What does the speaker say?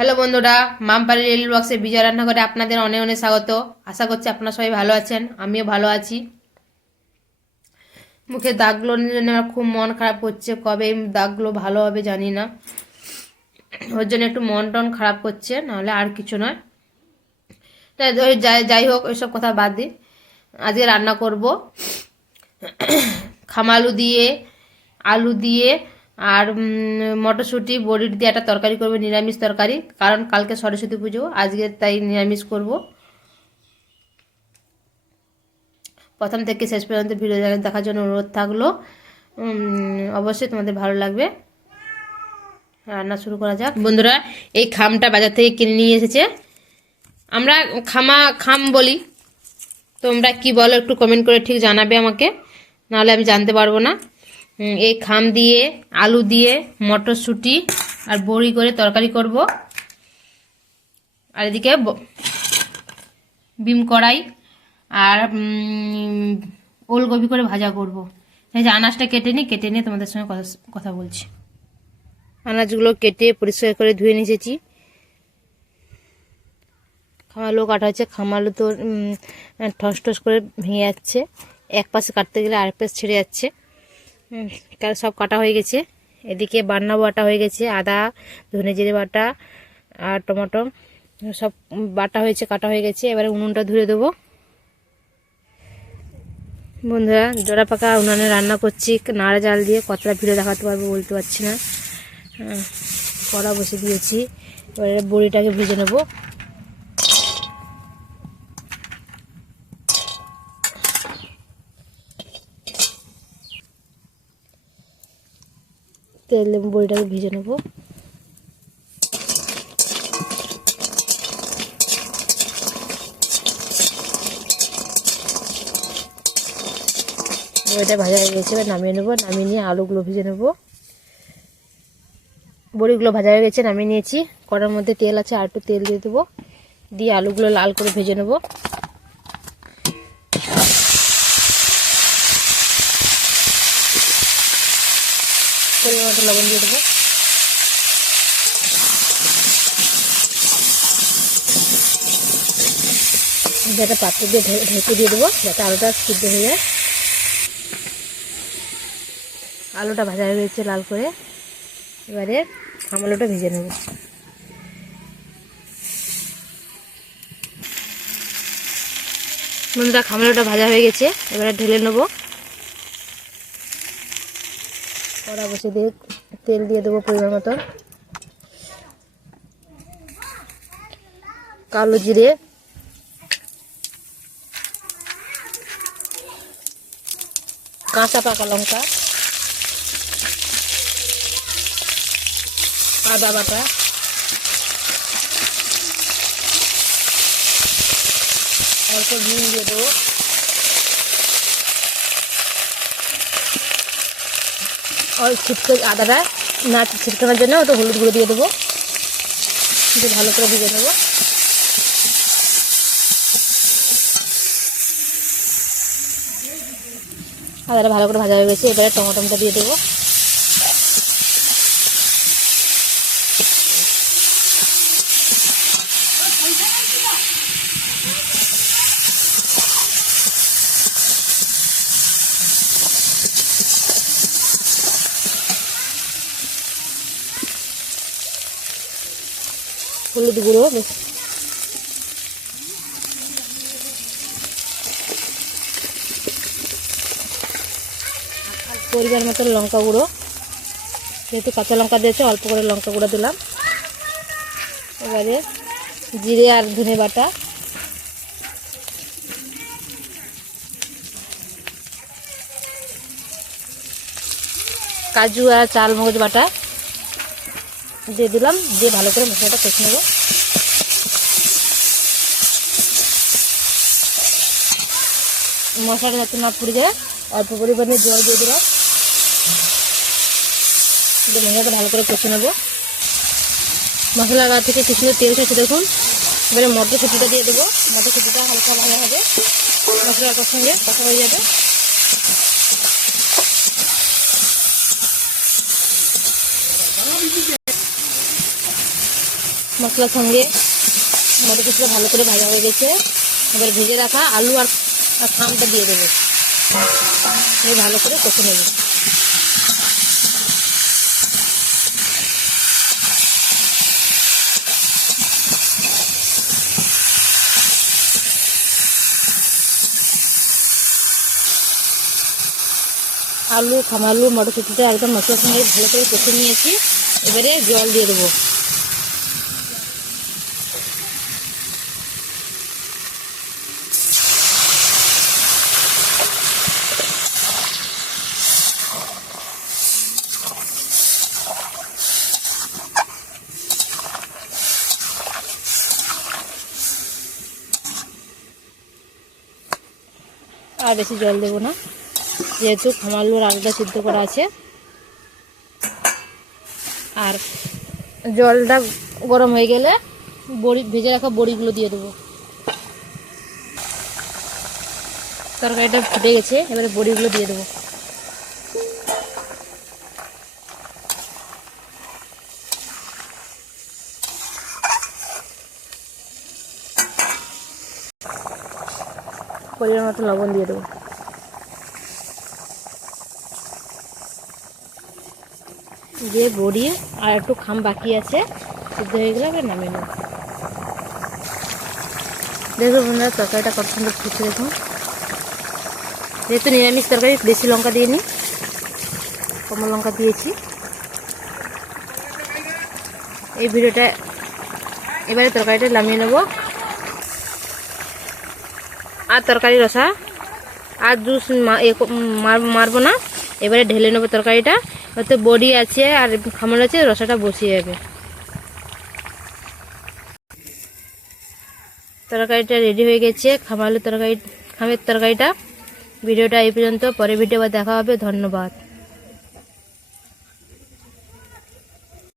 Hello বন্ধুরা মামপাড়ি rail বক্সে বিজয় রান্নাঘরে আপনাদের অনেক অনেক স্বাগত। আশা করছি আপনারা সবাই ভালো আছেন, আমিও ভালো আছি। মুখে দাগগুলো নিয়ে জন্য আমার খুব মন খারাপ করছে, কবে দাগগুলো ভালো হবে জানি না। ওর জন্য একটু মন টন খারাপ করছে, নাহলে আর কিছু নয়। যাই হোক, ওইসব কথা বাদ দিই আজকে রান্না করব। খামালু দিয়ে, আলু দিয়ে আর মটরশুঁটি, বড়ির দিয়ে একটা তরকারি করব, নিরামিষ তরকারি। কারণ কালকে সরস্বতী পুজো, আজকে তাই নিরামিষ করব। প্রথম থেকে শেষ পর্যন্ত ভিডিও দেখার জন্য অনুরোধ থাকল। অবশ্যই তোমাদের ভালো লাগবে। রান্না শুরু করা যাক। বন্ধুরা, এই খামটা বাজার থেকে কিনে নিয়ে এসেছে। আমরা খামা, খাম বলি। তোমরা কি বলো একটু কমেন্ট করে ঠিক জানাবে আমাকে। নাহলে আমি জানতে পারব না। এই খাম দিয়ে, আলু দিয়ে, মটরশুঁটি আর বড়ি করে তরকারি করব। আর এদিকে বিম কড়াই আর ওলকপি করে ভাজা করব। এই যে আনাজটা কেটে নিই, কেটে নিয়ে তোমাদের সঙ্গে কথা কথা বলছি। আনাজগুলো কেটে পরিষ্কার করে ধুয়ে নিয়ে এসেছি খামালো কাটা হচ্ছে খামালো তো ঠস ঠস করে ভেঙে যাচ্ছে। এক পাশে কাটতে গেলে আরেক পাশে ছেড়ে যাচ্ছে। কাল সব কাটা হয়ে গেছে। এদিকে বান্না বাটা হয়ে গেছে আদা ধনে জিরে বাটা আর টমেটো সব বাটা হয়েছে কাটা হয়ে গেছে। এবারে উনুনটা ধুয়ে দেবো। বন্ধুরা জোড়া পাকা উনানে রান্না করছি। নাড়া জাল দিয়ে কতটা ভিড়ে দেখাতে পারব বলতে পারছি না। হ্যাঁ, কড়া বসে দিয়েছি। এবারে বড়িটাকে ভেজে নেব। তেল বড়িটাকে ভেজে নেব। বড়িটা ভাজা হয়ে গেছে, এবার নামিয়ে নেব, নামিয়ে নিয়ে আলুগুলো ভেজে নেব। বড়িগুলো ভাজা হয়ে গেছে, নামিয়ে নিয়েছি। কড়ার মধ্যে তেল আছে, আর একটু তেল দিয়ে দেবো। দিয়ে আলুগুলো লাল করে ভেজে নেব। পরিমাণ লবণ দিয়ে দেবো। যাতে পাত্র দিয়ে ঢেকে দিয়ে দেবো, যাতে আলুটা সিদ্ধ হয়ে যায়। আলুটা ভাজা হয়ে গেছে লাল করে। এবারে আলুটা ভেজে নেব। বন্ধুরা খামলাটা ভাজা হয়ে গেছে। এবারে ঢেলে নেব। কড়া বসে দিয়ে তেল দিয়ে দেবো পরিমাণ মতো কালো জিরে। কাঁচা পাকা লঙ্কা। আদা বাটা। অল্প নুন দিয়ে দেবো। ওই ছিটকে আদাটা না ছিটকানোর জন্য ওটা হলুদ গুঁড়ো দিয়ে দেবো। দিয়ে ভালো করে ভিজে নেব। আদাটা ভালো করে ভাজা হয়ে গেছে, এবারে টমেটোটা দিয়ে দেবো। হলুদ গুঁড়ো পরিবার মতো লঙ্কা গুঁড়ো। যেহেতু কাঁচা লঙ্কা দিয়েছে, অল্প করে লঙ্কা গুঁড়ো দিলাম। এবারে জিরে আর ধনে বাটা। কাজু আর চাল মগজ বাটা। দিয়ে দিলাম, দিয়ে ভালো করে মশলাটা কষে নেব। মশলাটা যাতে না পুড়ে যায়, অল্প পরিমাণে জল দিয়ে দিলাম। দিয়ে মশলাটা ভালো করে কষে নেব। মশলা গা থেকে কি সুন্দর তেল খেয়েছে দেখুন। এবারে মটরশুঁটিটা দিয়ে দেবো। মটরশুঁটিটা হালকা ভালো হবে। মশলাটার সঙ্গে কথা হয়ে যাবে। মশলার সঙ্গে মটর মটরশুটিটা ভালো করে ভাজা হয়ে গেছে। এবার ভেজে রাখা আলু আর খামটা দিয়ে দেবো। ভালো করে কষে নেব। আলু খামালু মটরশুটিটা একদম মশলার সঙ্গে ভালো করে কষে নিয়েছি। এবারে জল দিয়ে দেবো। আর বেশি জল দেবো না। যেহেতু খামালুর আলুটা সিদ্ধ করা আছে। আর জলটা গরম হয়ে গেলে বড়ি, ভেজে রাখা বড়িগুলো দিয়ে দেবো। তরকারিটা ফুটে গেছে, এবারে বড়িগুলো দিয়ে দেবো। পরিমাণ মতো লবণ দিয়ে দেবো। যে বড়ি আর একটু খাম বাকি আছে। সিদ্ধ হয়ে গেলে আবার নামিয়ে নেব। দেখো বন্ধুরা, তরকারিটা কত সুন্দর ফুটছে দেখুন যেহেতু নিরামিষ তরকারি বেশি লঙ্কা দিয়ে নিই কমল লঙ্কা দিয়েছি। এই ভিডিওটা, এবারে তরকারিটা নামিয়ে নেব। আর তরকারি রসা আর জুস মারবো না। এবারে ঢেলে নেব তরকারিটা। হয়তো বড়ি আছে আর খামার আছে, রসাটা বসিয়ে যাবে তরকারিটা রেডি হয়ে গেছে। খামালের তরকারি খামের তরকারিটা। ভিডিওটা এই পর্যন্ত। পরে ভিডিও দেখা হবে। ধন্যবাদ।